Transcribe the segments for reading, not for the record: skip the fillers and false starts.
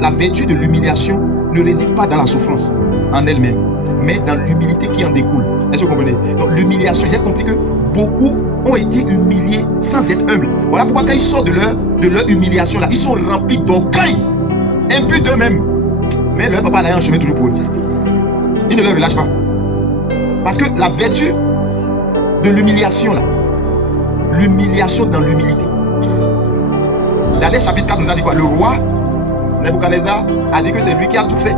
La vertu de l'humiliation ne réside pas dans la souffrance en elle-même, mais dans l'humilité qui en découle. Est-ce que vous comprenez? Donc l'humiliation, j'ai compris que beaucoup ont été humiliés sans être humbles. Voilà pourquoi quand ils sortent de leur humiliation là, ils sont remplis d'orgueil, imbus d'eux-mêmes. Mais leur papa là a un chemin toujours pour eux. Il ne leur relâche pas. Parce que la vertu de l'humiliation là, l'humiliation dans l'humilité. Daniel chapitre 4 nous a dit quoi? Le roi Nebuchadnezzar a dit que c'est lui qui a tout fait.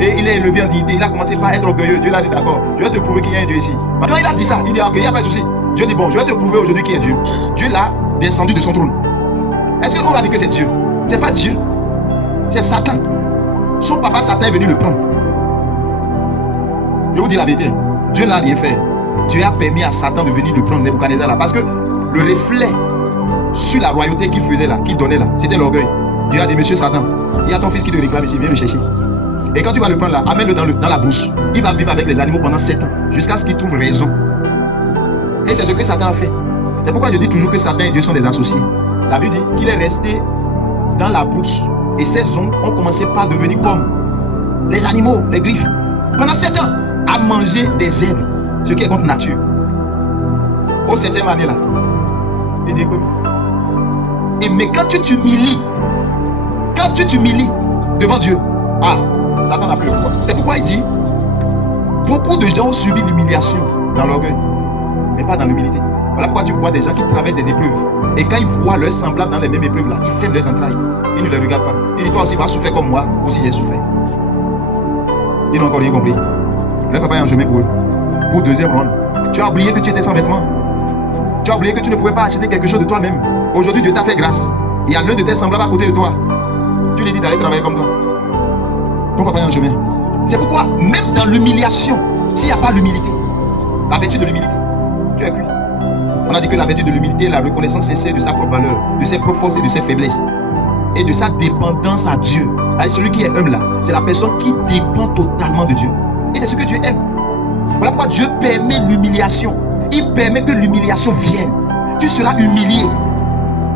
Et il est élevé en dignité. Il a commencé par être orgueilleux. Dieu l'a dit d'accord, je vais te prouver qu'il y a un Dieu ici. Quand il a dit ça, il dit ok, il n'y a pas de souci. Dieu dit bon, je vais te prouver aujourd'hui qu'il y a Dieu. Dieu l'a descendu de son trône. Est-ce qu'on va dire que c'est Dieu? C'est pas Dieu, c'est Satan. Son papa Satan est venu le prendre. Je vous dis la vérité, Dieu n'a rien fait. Dieu a permis à Satan de venir le prendre, Nebuchadnezzar là, parce que le reflet sur la royauté qu'il faisait là, qu'il donnait là, c'était l'orgueil. Dieu a dit, monsieur Satan, il y a ton fils qui te réclame ici, viens le chercher. Et quand tu vas le prendre là, amène-le dans la brousse. Il va vivre avec les animaux pendant 7 ans, jusqu'à ce qu'il trouve raison. Et c'est ce que Satan a fait. C'est pourquoi je dis toujours que Satan et Dieu sont des associés. La Bible dit qu'il est resté dans la brousse. Et ses ongles ont commencé par devenir comme les animaux, les griffes. Pendant 7 ans, à manger des herbes, ce qui est contre nature. Au 7e année là, il dit et mais quand tu t'humilies, devant Dieu, Satan n'a plus le pouvoir. C'est pourquoi il dit beaucoup de gens ont subi l'humiliation dans l'orgueil, mais pas dans l'humilité. Voilà pourquoi tu vois des gens qui traversent des épreuves. Et quand ils voient leurs semblables dans les mêmes épreuves là, ils ferment leurs entrailles. Ils ne les regardent pas. Ils disent toi aussi vas souffrir comme moi, aussi j'ai souffert. Ils n'ont encore rien compris. Le papa est en chemin pour eux. Pour deuxième round. Tu as oublié que tu étais sans vêtements. Tu as oublié que tu ne pouvais pas acheter quelque chose de toi-même. Aujourd'hui Dieu t'a fait grâce. Il y a l'un de tes semblables à côté de toi. Tu lui dis d'aller travailler comme toi. Ton papa est en chemin. C'est pourquoi même dans l'humiliation, s'il n'y a pas l'humilité, la vertu de l'humilité, tu es cuit. On a dit que la vertu de l'humilité est la reconnaissance sincère de sa propre valeur, de ses propres forces et de ses faiblesses, et de sa dépendance à Dieu. Alors, celui qui est humble là, c'est la personne qui dépend totalement de Dieu. Et c'est ce que Dieu aime. Voilà pourquoi Dieu permet l'humiliation. Il permet que l'humiliation vienne. Tu seras humilié.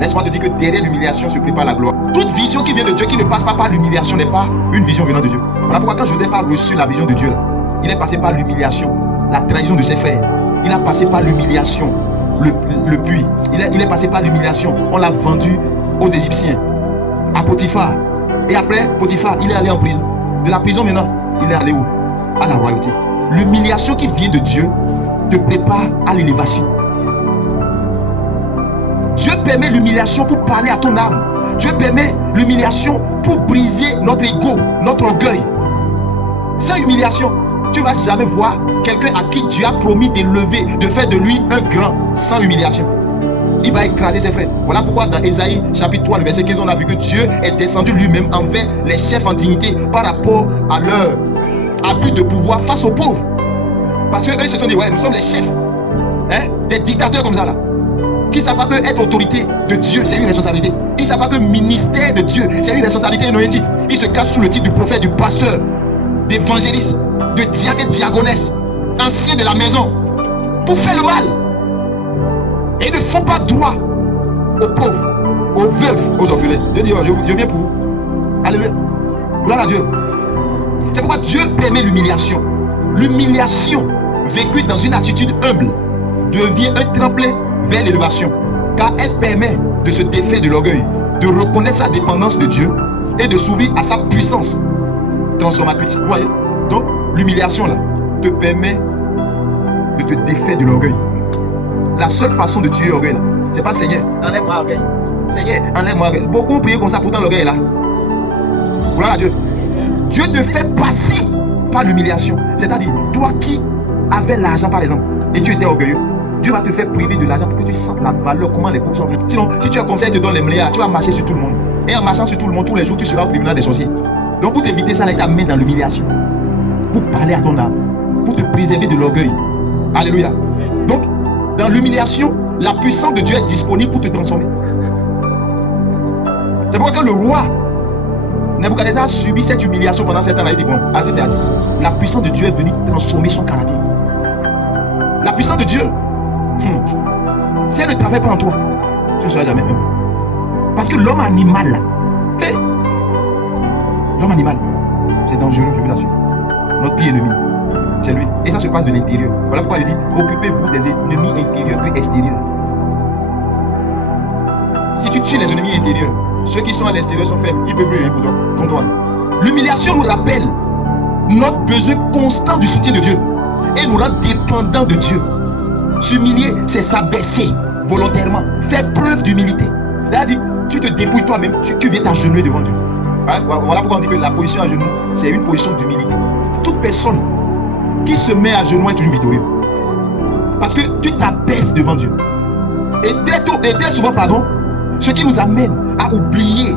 Laisse-moi te dire que derrière l'humiliation se prépare la gloire. Toute vision qui vient de Dieu, qui ne passe pas par l'humiliation, n'est pas une vision venant de Dieu. Voilà pourquoi quand Joseph a reçu la vision de Dieu là, il est passé par l'humiliation, la trahison de ses frères. Il a passé par l'humiliation, le puits. Il est passé par l'humiliation. On l'a vendu aux Égyptiens, à Potiphar. Et après Potiphar, il est allé en prison. De la prison maintenant, il est allé où? À la royauté. L'humiliation qui vient de Dieu te prépare à l'élévation. Dieu permet l'humiliation pour parler à ton âme. Dieu permet l'humiliation pour briser notre ego, notre orgueil. Sans humiliation, tu ne vas jamais voir quelqu'un à qui Dieu a promis d'élever, de faire de lui un grand, sans humiliation. Il va écraser ses frères. Voilà pourquoi dans Ésaïe chapitre 3, le verset 15, on a vu que Dieu est descendu lui-même envers les chefs en dignité par rapport à leur abus de pouvoir face aux pauvres. Parce qu'eux se sont dit, ouais, nous sommes les chefs, des dictateurs comme ça là, qui ne savent pas que être autorité de Dieu, c'est une responsabilité. Ils ne savent pas que ministère de Dieu, c'est une responsabilité et non un titre. Ils se cachent sous le titre du prophète, du pasteur, d'évangéliste, de diacre et diaconesse, ancien de la maison, pour faire le mal. Et ils ne font pas droit aux pauvres, aux veuves, aux orphelins. Dieu dit, je viens pour vous. Alléluia. Gloire à Dieu. C'est pourquoi Dieu permet l'humiliation. L'humiliation vécue dans une attitude humble devient un tremplin vers l'élévation, car elle permet de se défaire de l'orgueil, de reconnaître sa dépendance de Dieu et de s'ouvrir à sa puissance transformatrice. Vous voyez? Donc l'humiliation là te permet de te défaire de l'orgueil. La seule façon de tuer l'orgueil là, c'est pas Seigneur, enlève-moi l'orgueil. Seigneur, enlève-moi l'orgueil. Beaucoup ont prié comme ça, pourtant l'orgueil est là. Gloire à Dieu. Dieu te fait passer par l'humiliation. C'est-à-dire, toi qui avais l'argent par exemple, et tu étais orgueilleux, Dieu va te faire priver de l'argent pour que tu sentes la valeur, comment les pauvres sont. Sinon, si tu es comme ça, il te donne les milliards, tu vas marcher sur tout le monde. Et en marchant sur tout le monde, tous les jours, tu seras au tribunal des sorciers. Donc pour t'éviter ça, là, il t'a mis dans l'humiliation. Pour parler à ton âme, pour te préserver de l'orgueil. Alléluia. Donc, dans l'humiliation, la puissance de Dieu est disponible pour te transformer. C'est pourquoi quand le roi Nebuchadnezzar a subi cette humiliation pendant 7 ans, il dit bon, assez c'est assez. La puissance de Dieu est venue transformer son caractère. La puissance de Dieu, si elle ne travaille pas en toi, tu ne seras jamais même. Parce que l'homme animal, l'homme animal. C'est dangereux, je vous assure. Notre pire ennemi, c'est lui. Et ça se passe de l'intérieur. Voilà pourquoi je dis, occupez-vous des ennemis intérieurs que extérieurs. Si tu tues les ennemis intérieurs, ceux qui sont à l'extérieur sont faibles. Ils ne peuvent plus rien pour toi, contre toi. L'humiliation nous rappelle notre besoin constant du soutien de Dieu et nous rend dépendants de Dieu. S'humilier, c'est s'abaisser volontairement. Faire preuve d'humilité. C'est-à-dire, tu te dépouilles toi-même, tu viens t'agenouiller devant Dieu. Voilà pourquoi on dit que la position à genoux, c'est une position d'humilité. Toute personne qui se met à genoux est toujours victorieux. Parce que tu t'abaisses devant Dieu. Et très souvent, ce qui nous amène à oublier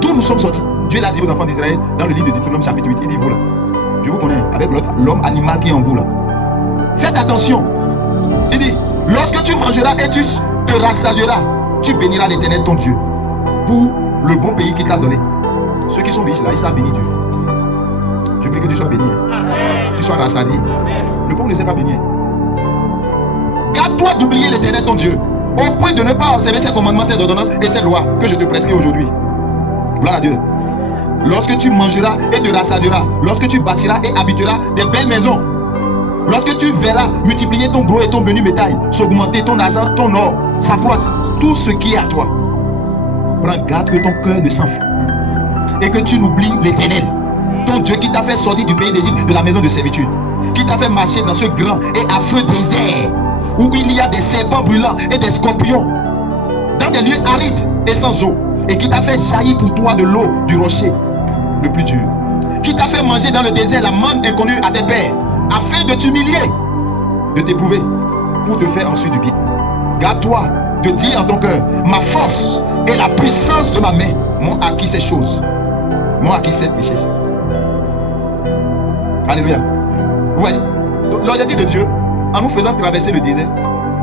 d'où nous sommes sortis. Dieu l'a dit aux enfants d'Israël dans le livre de Deutéronome chapitre 8. Il dit, vous là, je vous connais, avec l'homme animal qui est en vous là. Faites attention. Il dit, lorsque tu mangeras et tu te rassasieras, tu béniras l'Éternel ton Dieu pour le bon pays qu'il t'a donné. Ceux qui sont riches là, ils savent bénir Dieu. Je prie que tu sois béni. Tu sois rassasié. Le pauvre ne sait pas bénir. Garde-toi d'oublier l'Éternel ton Dieu, au point de ne pas observer ses commandements, ses ordonnances et ses lois que je te prescris aujourd'hui. Gloire à Dieu. Lorsque tu mangeras et te rassasieras, lorsque tu bâtiras et habiteras des belles maisons, lorsque tu verras multiplier ton gros et ton menu bétail, s'augmenter ton argent, ton or, s'accroître, tout ce qui est à toi, prends garde que ton cœur ne s'enfle et que tu n'oublies l'Éternel, ton Dieu qui t'a fait sortir du pays d'Égypte, de la maison de servitude, qui t'a fait marcher dans ce grand et affreux désert où il y a des serpents brûlants et des scorpions, dans des lieux arides et sans eau, et qui t'a fait jaillir pour toi de l'eau du rocher le plus dur, qui t'a fait manger dans le désert la manne inconnue à tes pères, afin de t'humilier, de t'éprouver, pour te faire ensuite du bien. Garde-toi de dire en ton cœur, ma force et la puissance de ma main m'ont acquis ces choses, m'ont acquis cette richesse. Alléluia. Vous voyez, l'objectif de Dieu, en nous faisant traverser le désert,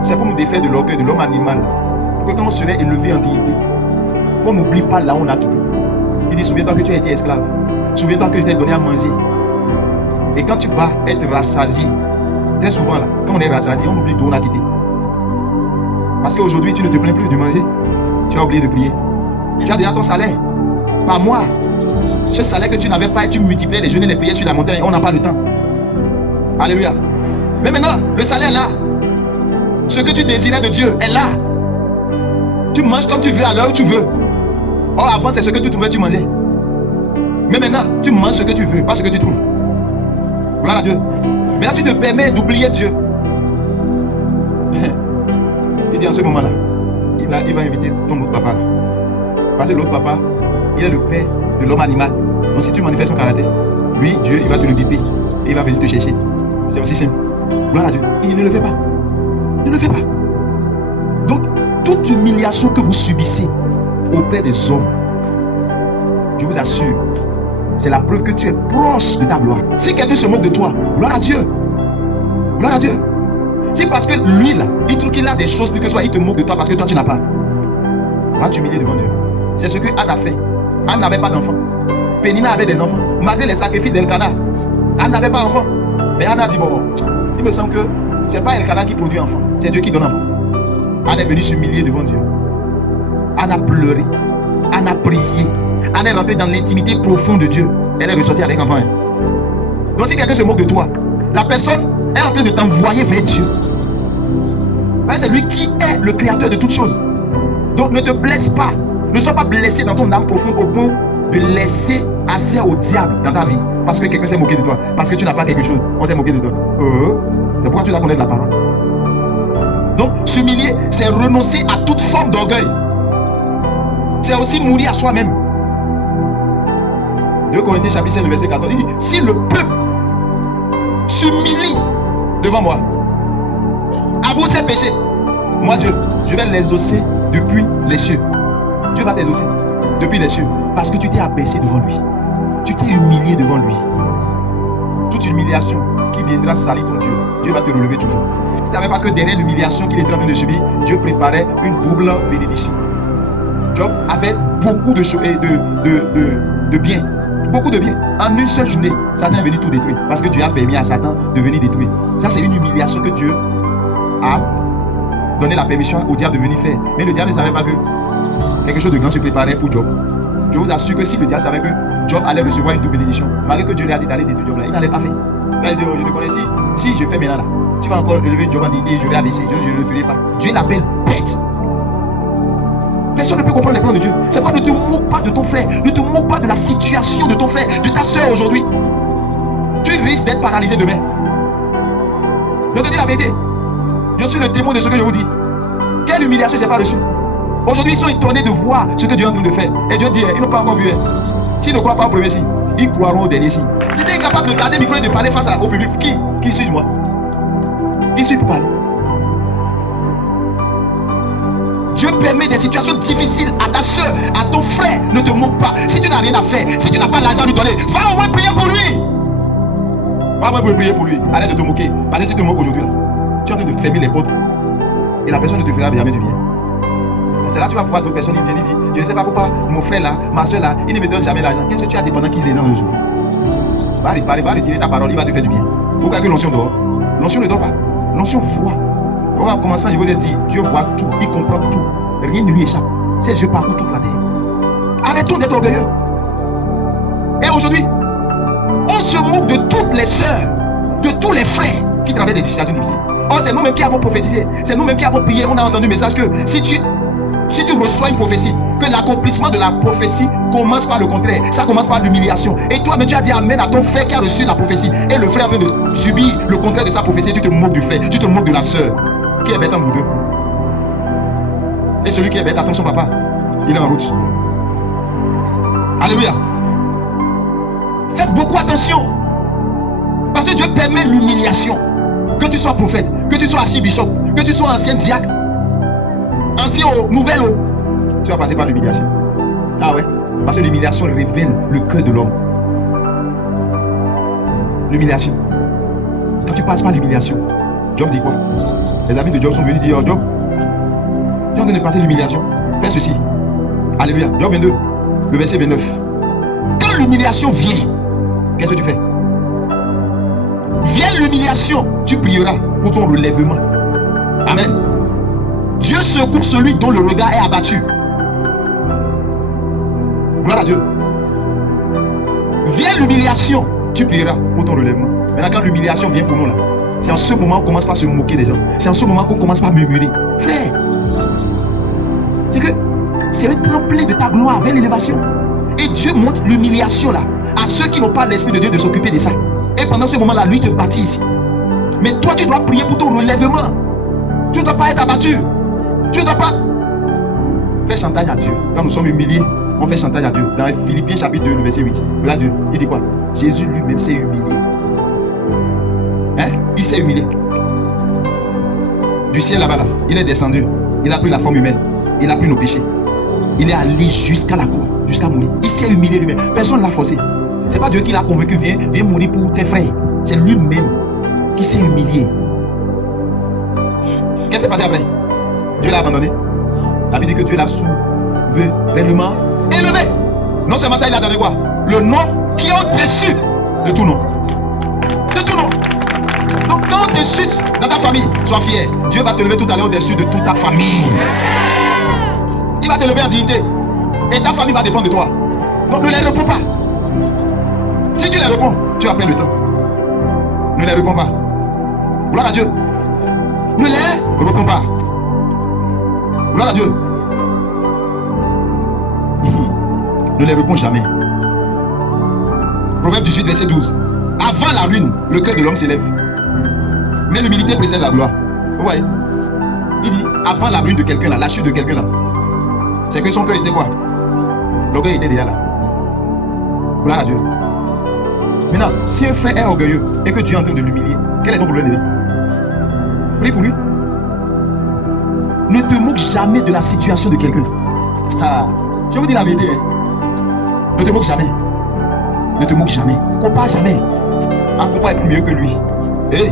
c'est pour nous défaire de l'orgueil de l'homme animal, pour que quand on serait élevé en dignité, qu'on n'oublie pas là où on a quitté. Il dit, souviens-toi que tu as été esclave, souviens-toi que je t'ai donné à manger. Et quand tu vas être rassasié, très souvent là, quand on est rassasié, on oublie d'où on a quitté. Parce qu'aujourd'hui, tu ne te plains plus de manger, tu as oublié de prier. Tu as déjà ton salaire, pas moi. Ce salaire que tu n'avais pas et tu multipliais les jeûnes et les prières sur la montagne, on n'a pas le temps. Alléluia. Mais maintenant, le salaire est là. Ce que tu désirais de Dieu est là. Tu manges comme tu veux à l'heure où tu veux. Or avant, c'est ce que tu trouvais, tu mangeais. Mais maintenant, tu manges ce que tu veux, pas ce que tu trouves. Gloire à Dieu. Maintenant, tu te permets d'oublier Dieu. Il dit en ce moment-là, il va inviter ton autre papa là. Parce que l'autre papa, il est le père de l'homme animal. Donc si tu manifestes son caractère, lui, Dieu, il va te le biper. Et il va venir te chercher. C'est aussi simple. Gloire à Dieu. Il ne le fait pas. Il ne le fait pas. Donc, toute humiliation que vous subissez auprès des hommes, je vous assure, c'est la preuve que tu es proche de ta gloire. Si quelqu'un se moque de toi, gloire à Dieu. Gloire à Dieu. C'est parce que lui là, il trouve qu'il a des choses plus que toi, il te moque de toi parce que toi tu n'as pas. Va t'humilier devant Dieu. C'est ce que Anne a fait. Anne n'avait pas d'enfant. Pénina avait des enfants. Malgré les sacrifices d'Elkana, Anne n'avait pas d'enfant. Mais Anne a dit bon, il me semble que c'est pas Elkana qui produit enfant, c'est Dieu qui donne enfant. Anne est venue s'humilier devant Dieu. Anne a pleuré. Anne a prié. Anne est rentrée dans l'intimité profonde de Dieu. Elle est ressortie avec enfant. Donc si quelqu'un se moque de toi, la personne est en train de t'envoyer vers Dieu. C'est lui qui est le créateur de toutes choses. Donc ne te blesse pas. Ne sois pas blessé dans ton âme profonde au point de laisser assez au diable dans ta vie. Parce que quelqu'un s'est moqué de toi. Parce que tu n'as pas quelque chose. On s'est moqué de toi. C'est pourquoi tu dois connaître la parole. Donc s'humilier, c'est renoncer à toute forme d'orgueil. C'est aussi mourir à soi-même. 2 Corinthiens chapitre 7, le verset 14. Il dit, si le peuple s'humilie devant moi, avoue ses péchés, moi Dieu, je vais l'exaucer depuis les cieux. Dieu va t'exaucer depuis les cieux. Parce que tu t'es abaissé devant lui. Tu t'es humilié devant lui. Toute humiliation qui viendra salir ton Dieu, Dieu va te relever toujours. Il ne savait pas que derrière l'humiliation qu'il était en train de subir, Dieu préparait une double bénédiction. Job avait beaucoup de choses et de biens. Beaucoup de biens. En une seule journée, Satan est venu tout détruire. Parce que Dieu a permis à Satan de venir détruire. Ça, c'est une humiliation que Dieu a donné la permission au diable de venir faire. Mais le diable ne savait pas que quelque chose de grand se préparait pour Job. Je vous assure que si le diable savait que Job allait recevoir une double bénédiction, malgré que Dieu lui a dit d'aller détruire Job là, il n'allait pas faire. Il a dit, je te connais, si je fais maintenant là, tu vas encore élever Job en dignité, je l'ai abaissé, je ne le ferai pas. Dieu l'appelle bête. Personne ne peut comprendre les plans de Dieu. C'est pourquoi ne te moque pas de ton frère, ne te moque pas de la situation de ton frère, de ta soeur aujourd'hui. Tu risques d'être paralysé demain. Je te dis la vérité. Je suis le témoin de ce que je vous dis. Quelle humiliation j'ai pas reçue. Aujourd'hui, ils sont étonnés de voir ce que Dieu est en train de faire. Et Dieu dit, ils n'ont pas encore vu. S'ils ne croient pas au premier signe, ils croiront au dernier signe. J'étais incapable de garder le micro et de parler face au public. Qui suit moi? Qui suit pour parler? Dieu permet des situations difficiles à ta soeur, à ton frère. Ne te moque pas. Si tu n'as rien à faire, si tu n'as pas l'argent à lui donner, va au moins prier pour lui. Va au moins prier pour lui. Arrête de te moquer. Parce que si tu te moques aujourd'hui, là, tu es en train de fermer les portes. Et la personne ne te fera jamais du bien. C'est là que tu vas voir d'autres personnes qui viennent et disent, je ne sais pas pourquoi mon frère là, ma soeur là, il ne me donne jamais l'argent. Qu'est-ce que tu as dit pendant qu'il est dans le souffle? Va retirer ta parole, il va te faire du bien. Pourquoi que l'onction dort? L'onction ne dort pas. L'onction voit. En commençant, je vous ai dit, Dieu voit tout, il comprend tout. Rien ne lui échappe. Ses yeux parcourent toute la terre. Arrêtons d'être orgueilleux. Et aujourd'hui, on se moque de toutes les sœurs, de tous les frères qui traversent des situations difficiles. Oh, c'est nous-mêmes qui avons prophétisé. C'est nous-mêmes qui avons prié. On a entendu le message que si tu reçois une prophétie, que l'accomplissement de la prophétie commence par le contraire. Ça commence par l'humiliation. Et toi, mais tu as dit amen à ton frère qui a reçu la prophétie. Et le frère est en train de subir le contraire de sa prophétie. Tu te moques du frère. Tu te moques de la sœur. Qui est bête entre vous deux? Et celui qui est bête attend son papa. Il est en route. Alléluia. Faites beaucoup attention. Parce que Dieu permet l'humiliation. Que tu sois prophète, que tu sois archibishop, que tu sois ancien diacre, ancien ou nouvel eau, tu vas passer par l'humiliation. Ah ouais? Parce que l'humiliation révèle le cœur de l'homme. L'humiliation. Quand tu passes par l'humiliation, Job dit quoi? Les amis de Job sont venus dire, oh Job, tu es en train de passer l'humiliation. Fais ceci. Alléluia. Job 22, le verset 29. Quand l'humiliation vient, qu'est-ce que tu fais? Vient l'humiliation, tu prieras pour ton relèvement. Amen. Dieu secourt celui dont le regard est abattu. Gloire à Dieu. Vient l'humiliation, tu prieras pour ton relèvement. Maintenant, quand l'humiliation vient pour nous là, c'est en ce moment qu'on commence par se moquer des gens. C'est en ce moment qu'on commence par murmurer. Frère, c'est que c'est un tremplin de ta gloire vers l'élévation. Et Dieu montre l'humiliation là à ceux qui n'ont pas l'esprit de Dieu de s'occuper de ça. Et pendant ce moment-là, lui te bâtit ici. Mais toi, tu dois prier pour ton relèvement. Tu ne dois pas être abattu. Tu ne dois pas faire chantage à Dieu. Quand nous sommes humiliés, on fait chantage à Dieu. Dans Philippiens chapitre 2, le verset 8. Regarde Dieu. Il dit quoi? Jésus lui-même s'est humilié. Hein? Il s'est humilié. Du ciel là-bas, là, il est descendu. Il a pris la forme humaine. Il a pris nos péchés. Il est allé jusqu'à la croix, jusqu'à mourir. Il s'est humilié lui-même. Personne ne l'a forcé. C'est pas Dieu qui l'a convaincu, viens mourir pour tes frères. C'est lui-même qui s'est humilié. Qu'est-ce qui s'est passé après? Dieu l'a abandonné. La Bible dit que Dieu l'a souverainement élevé. Non seulement ça, il a donné quoi? Le nom qui est au-dessus de tout nom. De tout nom. Donc quand tu es suite dans ta famille, sois fier. Dieu va te lever tout à l'heure au-dessus de toute ta famille. Il va te lever en dignité. Et ta famille va dépendre de toi. Donc ne les réponds pas. Si tu les réponds, tu vas perdre le temps. Ne les réponds pas. Gloire à Dieu. Ne les réponds pas. Gloire à Dieu. Ne les réponds jamais. Proverbe 18, verset 12. Avant la ruine, le cœur de l'homme s'élève. Mais l'humilité précède la gloire. Vous voyez? Il dit, avant la ruine de quelqu'un là, la chute de quelqu'un là, c'est que son cœur était quoi? L'orgueil était déjà là. Gloire à Dieu. Maintenant, si un frère est orgueilleux et que Dieu est en train de l'humilier, quel est ton problème déjà? Prie pour lui. Ne te moque jamais de la situation de quelqu'un. Ah, je vous dis la vérité. Ne te moque jamais. Ne te moque jamais. Compare jamais. Ah, pourquoi être mieux que lui? Hey.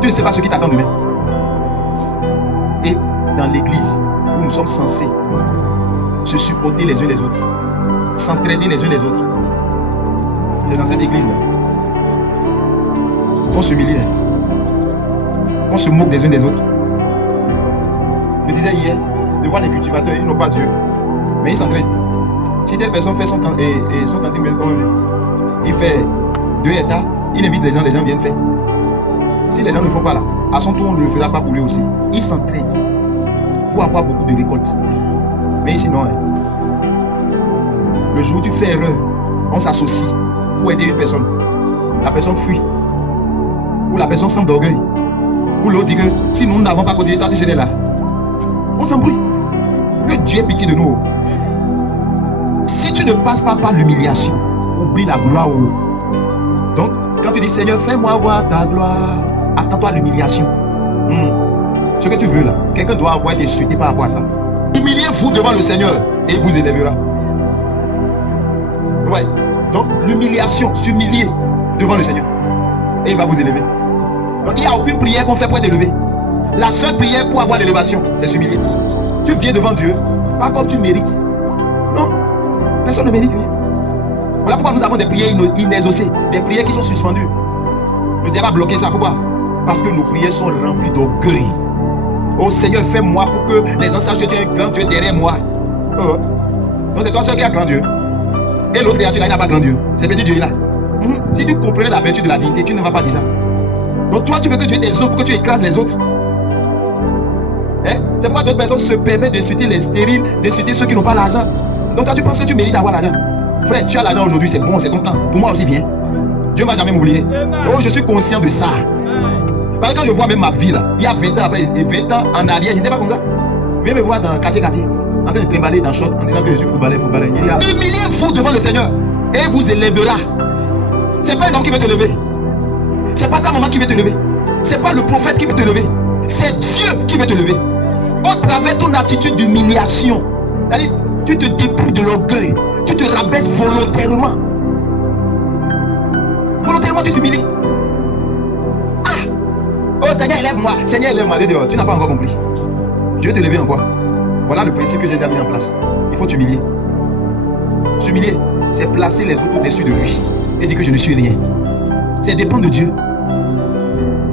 Tu ne sais pas ce qui t'attend demain. Et dans l'église où nous sommes censés se supporter les uns les autres, s'entraider les uns les autres, c'est dans cette église-là qu'on s'humilie, qu'on se moque des uns des autres. Je disais hier, de voir les cultivateurs, ils n'ont pas Dieu, mais ils s'entraident. Si telle personne fait son cantine, comment vous dites, il fait 2 hectares, il invite les gens viennent faire. Si les gens ne font pas là, à son tour, on ne le fera pas pour lui aussi. Il s'entraide pour avoir beaucoup de récoltes. Mais ici, non. Le jour où tu fais erreur, on s'associe pour aider une personne. La personne fuit. Ou la personne sent d'orgueil. Ou l'autre dit que si nous n'avons pas continué, toi tu serais là. On s'embrouille. Que Dieu ait pitié de nous. Si tu ne passes pas par l'humiliation, oublie la gloire. Donc, quand tu dis Seigneur, fais-moi voir ta gloire, attends-toi à l'humiliation. Ce que tu veux là, quelqu'un doit avoir été insulté par rapport à ça. Humiliez-vous devant le Seigneur et il vous élèvera. Ouais. Donc, l'humiliation, s'humilier devant le Seigneur et il va vous élever. Donc, il n'y a aucune prière qu'on fait pour être élevé. La seule prière pour avoir l'élévation, c'est s'humilier. Tu viens devant Dieu, pas comme tu mérites. Non, personne ne mérite rien. Voilà pourquoi nous avons des prières inexaucées, des prières qui sont suspendues. Le diable a bloqué ça. Pourquoi? Parce que nos prières sont remplies d'orgueil. Oh Seigneur, fais-moi pour que les gens sachent que tu es un grand Dieu derrière moi. Donc c'est toi seul qui as un grand Dieu. Et l'autre créature là, il n'a pas grand Dieu. C'est petit Dieu là. Si tu comprenais la vertu de la dignité, tu ne vas pas dire ça. Donc toi, tu veux que Dieu t'exauce pour que tu écrases les autres. C'est pourquoi d'autres personnes se permettent d'insulter les stériles, d'insulter ceux qui n'ont pas l'argent. Donc toi, tu penses que tu mérites d'avoir l'argent. Frère, tu as l'argent aujourd'hui, c'est bon, c'est ton temps. Pour moi aussi, viens. Dieu ne va jamais m'oublier. Oh, je suis conscient de ça. Parce que quand je vois même ma vie là, il y a 20 ans après, 20 ans en arrière, je n'étais pas comme ça. Viens me voir dans quartier, en train de trimballer dans short en disant que je suis footballeur. Humiliez-vous devant le Seigneur et il vous élèvera. C'est pas un homme qui veut te lever. C'est pas ta maman qui veut te lever. C'est pas le prophète qui veut te lever. C'est Dieu qui veut te lever. Au travers ton attitude d'humiliation, c'est-à-dire, tu te dépouilles de l'orgueil. Tu te rabaisses volontairement. Volontairement, tu t'humilies. Oh Seigneur, élève-moi. Seigneur, élève-moi. Tu n'as pas encore compris. Je vais te lever encore. Voilà le principe que j'ai déjà mis en place. Il faut t'humilier. S'humilier, c'est placer les autres au-dessus de lui et dire que je ne suis rien. C'est dépendre de Dieu.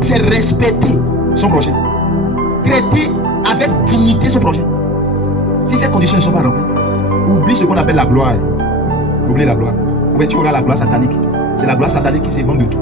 C'est respecter son prochain. Traiter avec dignité son prochain. Si ces conditions ne sont pas remplies, oublie ce qu'on appelle la gloire. Oublie la gloire. Ou bien tu auras la gloire satanique. C'est la gloire satanique qui se vend de tout.